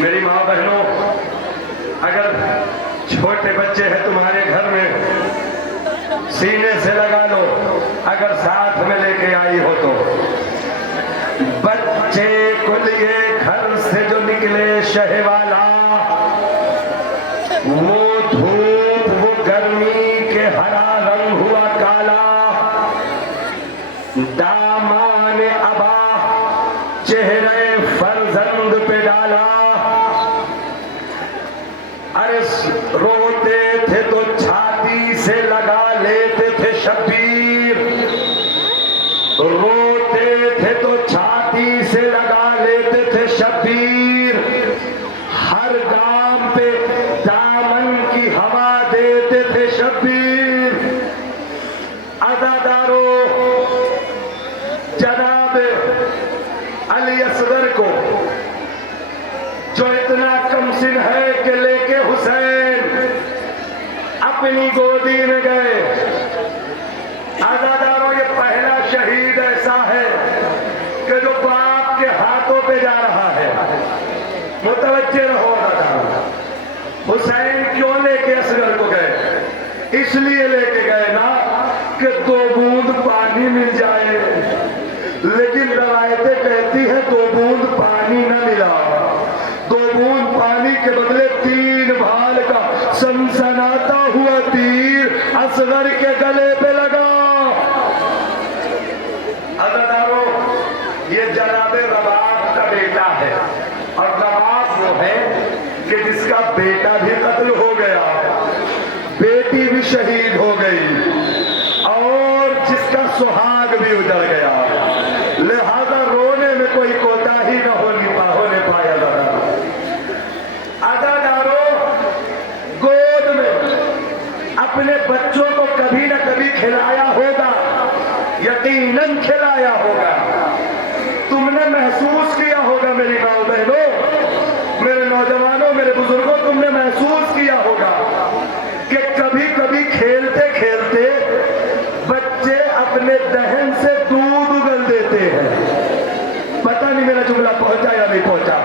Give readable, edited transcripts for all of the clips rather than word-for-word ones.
मेरी माँ बहनों, अगर छोटे बच्चे हैं तुम्हारे घर में, सीने से लगा लो। अगर साथ में लेके आई हो तो बच्चे को लिए घर से जो निकले शहवाला, वो धूप वो गर्मी के हरा रंग हुआ काला। दामाने अबा चेहरे फर्जंद पे डाला। अरे रोते थे तो छाती से लगा लेते थे शब्बीर, रोते थे तो छाती से लगा लेते थे शब्बीर। हर गांव पे दामन की हवा देते थे शब्बीर। अज़ादारों, जनाब अली असगर को जो इतना कमसिन है कि लेके हुसैन अपनी गोदी में गए। आज़ादारों, ये पहला शहीद ऐसा है कि जो बाप के हाथों पे जा रहा है। मुतवज्जे रहो आज़ादारों, हुसैन क्यों लेके असगर को गए? इसलिए लेके गए ना कि 2 बूंद पानी मिल जाए, लेकिन रवायतें कहती है 2 बूंद पानी न मिला। 2 बूंद पानी के बदले 3 भाल का सनसनाता हुआ तीर असगर के गले पे लगा। अज़ादारों, ये जनाब रबाब का बेटा है, और रबाब वो है कि जिसका बेटा भी कत्ल हो गया, बेटी भी शहीद हो गई, और जिसका सुहाग भी उजड़ गया। लिहाजा रोने में कोई कोताही न होने पाया। अज़ादारों, गोद में अपने बच्चों को कभी न कभी खिलाया होगा, यकीनन खिलाया होगा। तुमने महसूस किया होगा, मेरी माँ बहनों, मेरे नौजवानों, मेरे बुजुर्गों, तुमने महसूस किया होगा कि कभी कभी खेलते खेलते बच्चे अपने दहन से दूध उगल देते हैं। पता नहीं मेरा जुमला पहुंचा या नहीं पहुंचा।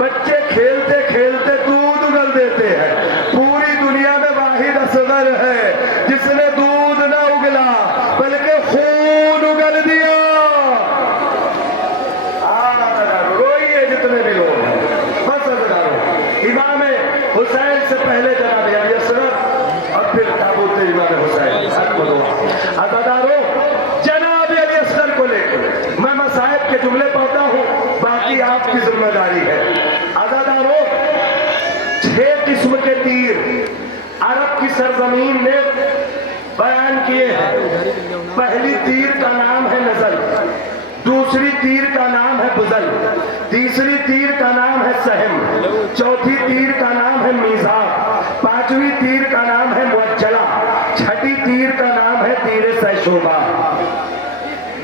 बच्चे खेलते खेलते दूध उगल देते हैं। पूरी दुनिया में वाहिद असगर है जिसने दूध ना उगला बल्कि खून उगल दिया। रोइए जितने भी लोग हैं, बस अज़ादारों, इमाम हुसैन से पहले जनाब अली असगर और फिर ताबूत इमाम हुसैन। अज़ादारों, जनाब अली असगर को लेकर मैं मसाइब के जुमले पढ़ता हूँ, बाकी आपकी जिम्मेदारी है। अज़ादारों, 6 किस्म के तीर अरब की सरजमीन ने बयान किए हैं। पहली तीर का नाम है नजल, दूसरी तीर का नाम है बुजल, तीसरी तीर का नाम है सहम, चौथी तीर का नाम है मीज़ाब, 5वीं तीर का नाम है मुअज्जला, 6ठी तीर का नाम है तीर सैशोबा।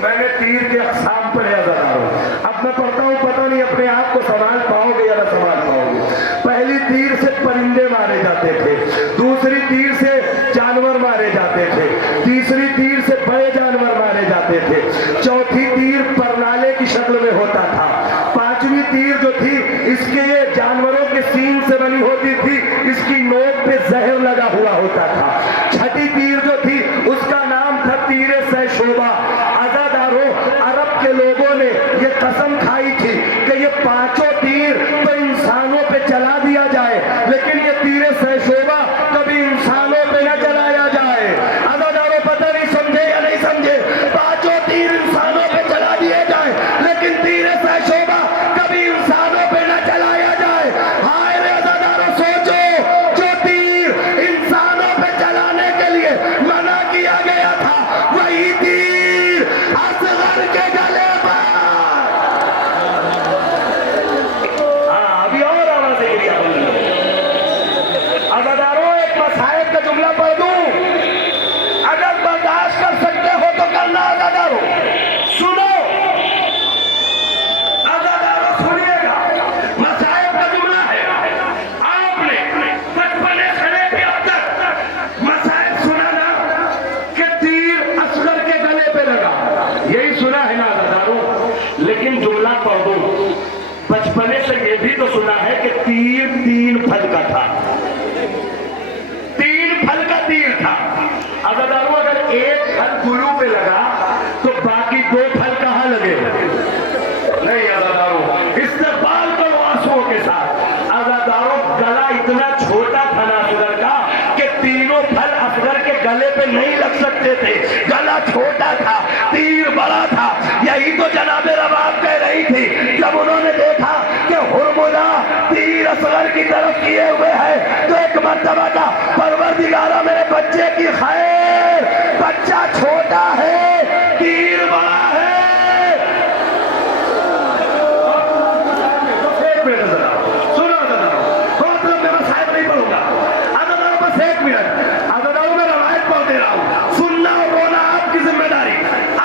मैंने तीर के अक़साम पढ़े अज़ादारों। अब मैं पढ़ता हूँ, पता नहीं अपने आप को संभाल पाओगे या ना संभाल पाओगे। पहली तीर से परिंदे मारे जाते थे, दूसरी तीर से जानवर मारे जाते थे, तीसरी तीर से बड़े जानवर मारे जाते थे, चौथी तीर परनाले की शक्ल में होता था, 5वीं तीर जो थी इसके ये जानवरों के सींग से बनी होती थी, इसकी नोक पे जहर लगा हुआ होता था, 6ठी तीर जो थी उसका नाम था तीर सैशोबा। अज़ादारों, अरब के लोगों ने ये कसम खाई थी कि ये 5 तीर तो इंसानों पे चला दिया जाए, लेकिन ये तीर सैशोबा कभी इंसानों पे न चलाया जाए। अज़ादारों, पता नहीं समझे या नहीं समझे, 5 तीर इंसानों पे चला दिए जाए, लेकिन तीर सैशोबा कभी इंसानों पे न चलाया जाए। हाय रे अज़ादारों, सोचो, जो तीर इंसानों पे चलाने के लिए मना किया गया था, वही तीर असगर के गले पर। अभी और आवाज़ बचपने से ये भी तो सुना है कि तीर 3 फल का था, 3 फल का तीर था। अजादारों अगर एक फल गुरु पे लगा तो बाकी 2 फल कहां लगे? नहीं अजादारों, इस्तेमाल करो आंसुओं के साथ। अजादारों गला इतना छोटा था ना असगर का कि तीनों फल असगर के गले पे नहीं लग सकते थे। गला छोटा था, तीर बड़ा था। यही तो जनाबे रबाब कह रही थी जब उन्होंने देखा कि हुरमुला तीर असगर की तरफ किए हुए है तो एक मर्तबा का परवरदिगारा मेरे बच्चे की खैर, बच्चा छोटा है, तीर बड़ा है। एक मिनट जरा सुनो अदादारों, बहुत लोग मैं शायद नहीं पढ़ूंगा। अदादारों बस 1 मिनट। अदादारों में रवायत पढ़ दे रहा हूं, सुनना और रोना आपकी जिम्मेदारी।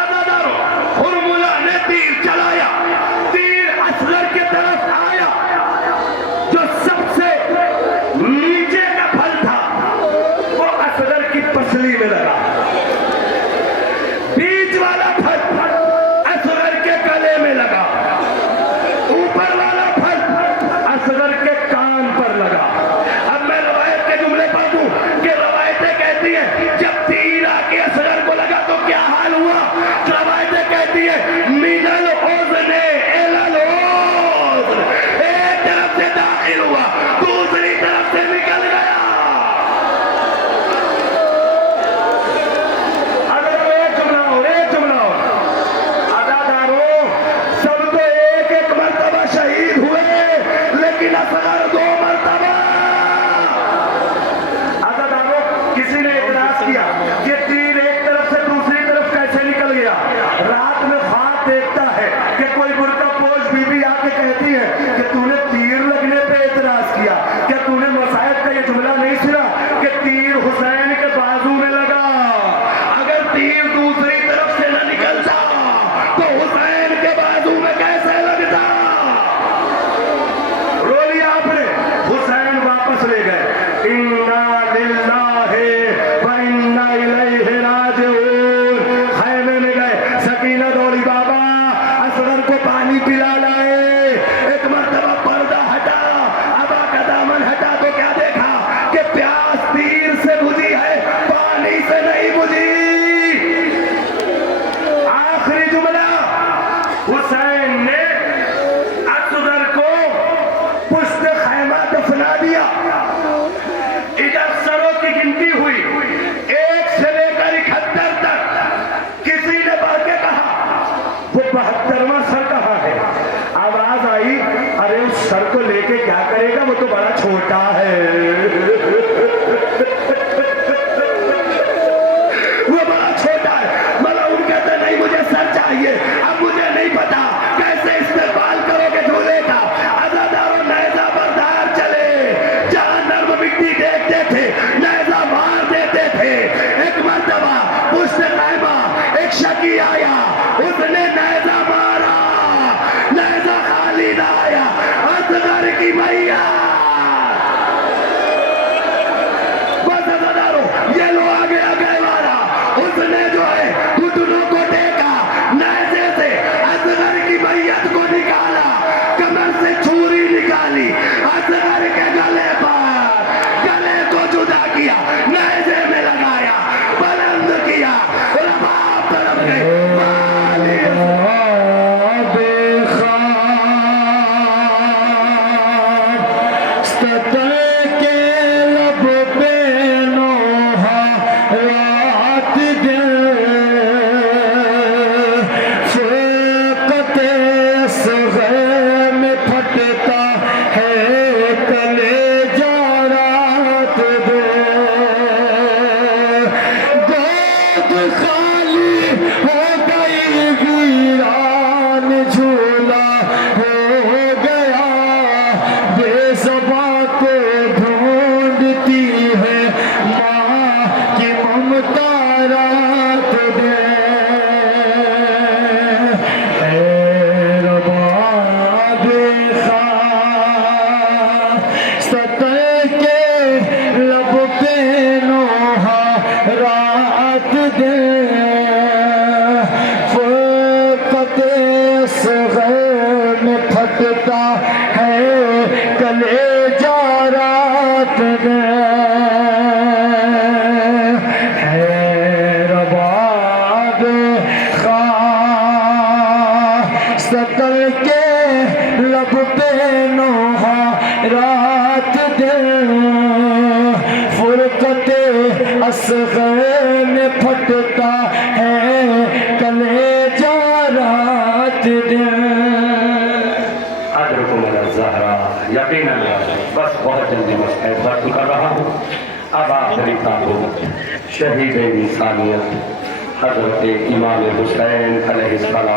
अदादारों हुरमुला ने तीर चलाया, तीर असगर की तरफ आया, जो सबसे नीचे का फल था वो असगर की पसली में लगा। बीच वाला फल असगर के गले में लगा, ऊपर वाला फल असगर के कान पर लगा। अब मैं रवायत के जुमले पढ़ दूं कि रवायतें कहती है जब तीर आके असगर को लगा तो क्या हाल हुआ। रवायतें कहती है मिनल ओज़ने इलल ओज़न, एक तरफ से दाखिल हुआ दूसरी तरफ से निकल गया। अगर एक जुमला हो अदादारों, सब तो एक मर्तबा शहीद हुए लेकिन असगर 2 मर्तबा। अदादारों किसी ने इतराज किया कि तीर एक तरफ से दूसरी तरफ कैसे निकल गया। रात में ख्वाब देखता है कि कोई बुर्का पोश बीबी आके कहती है कि तूने तीर लगने पे इतराज किया, क्या तूने मसायब का ये जुमला नहीं सुना कि तीर हुसैन के बाजू में लगा। अगर तीर दूसरी तरफ से न निकलता तो हुसैन के बाजू में कैसे लगता। रो लिया आपने, हुसैन वापस ले गए। इन्ना लिल्लाहि व इन्ना इलैहि राजिऊन। खैमे में गए, सकीना दौड़ी बाबा असगर को पानी पिला लाए। एक मर्तबा पर्दा हटा, अबा का दामन हटा तो क्या देखा कि प्यास तीर से बुझी है, पानी से नहीं बुझी। आखिरी जुमला, हुसैन ने असगर को पुश्त खैमा दफना दिया। इधर सरों की गिनती हुई 1 से लेकर 71 तक। किसी ने बढ़ के कहा वो 72वां सर कहाँ है। आवाज आई, अरे उस सर को लेके क्या करेगा, वो तो बड़ा छोटा है। वो बड़ा छोटा है। मतलब उन कहते नहीं मुझे सर चाहिए। अब मुझे नहीं पता कैसे इस्तेमाल करोगे झूले का। अजादारों नैजा बरदार चले, जहां नर्म मिट्टी देखते थे नैजा मार देते थे। एक मर्तबा पुश्त खैमा एक शकी आया, उसने नैजा मारा, नैजा खाली ना आया, असगर की मैया। बस अजादारों ये लो आगे आगे वाला, उसने जो है घुटनों को टेका, नैजे से असगर की मैयत को निकाला, कमर से छुरी निकाली, असगर के गले पर, गले को जुदा किया, नैजे में लगाया, बुलंद किया, रबाब तरफ गए। फटता है कल रात दे है रबाब सतल के लब पे नोहा रात दे फुरकते असगर में फटता है कलेजा रात दे। ज़हरा यकीनन बस बहुत जल्दी बस कर रहा हूँ। अब आखिरी ताबूत शहीद इंसानियत हज़रत इमाम हुसैन अलैहिस्सलाम